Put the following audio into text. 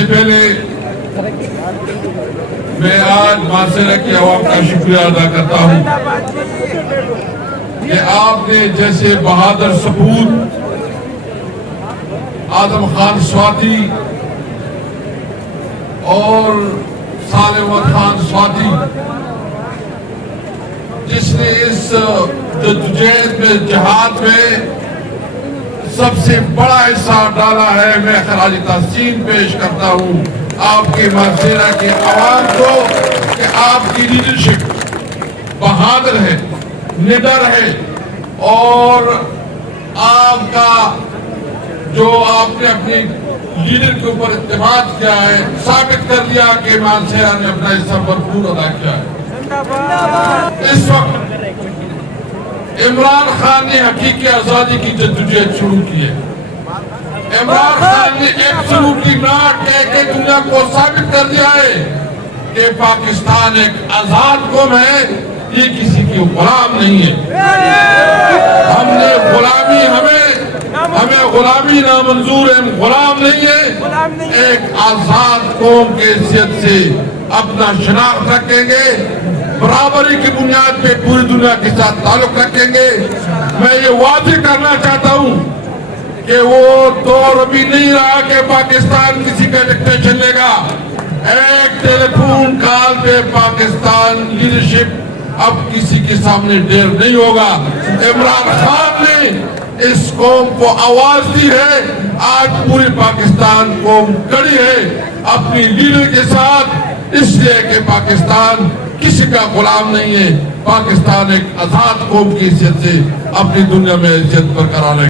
سے پہلے میں آج معاشرے کی عوام کا شکریہ ادا کرتا ہوں کہ آپ نے جیسے بہادر سپوت آدم خان سواتی اور سالم خان سواتی جس نے اس جدوجہد میں جہاد میں سب سے بڑا حصہ ڈالا ہے، میں خراج تحسین پیش کرتا ہوں آپ کے معاشرہ کے عوام کو کہ آپ کی لیڈرشپ بہادر ہے، نڈر ہے، اور آپ کا جو آپ نے اپنی لیڈر کے اوپر اعتماد کیا ہے، ثابت کر دیا کہ معاشرہ نے اپنا حصہ بھرپور ادا کیا ہے۔ اس وقت عمران خان نے حقیقی آزادی کی جدوجہد شروع کی ہے۔ عمران خان نے ایبسولوٹلی ناٹ کہہ کے دنیا کو ثابت کر دیا ہے کہ پاکستان ایک آزاد قوم ہے، یہ کسی کی غلام نہیں ہے۔ ہمیں غلامی نامنظور ہے، ہم غلام نہیں ہے، ایک آزاد قوم کے حیثیت سے اپنا شناخت رکھیں گے، برابری کی بنیاد پہ پوری دنیا کے ساتھ تعلق رکھیں گے۔ میں یہ واضح کرنا چاہتا ہوں کہ وہ دور ابھی نہیں رہا کہ پاکستان کسی کا ڈکٹیشن لے گا۔ ایک ٹیلی فون کال پہ پاکستان لیڈرشپ اب کسی کے سامنے ڈیر نہیں ہوگا۔ عمران خان نے اس قوم کو آواز دی ہے، آج پوری پاکستان قوم کڑی ہے اپنی لیڈر کے ساتھ، اس لیے کہ پاکستان کسی کا غلام نہیں ہے، پاکستان ایک آزاد قوم کی حیثیت سے اپنی دنیا میں عزت برقرار ہے۔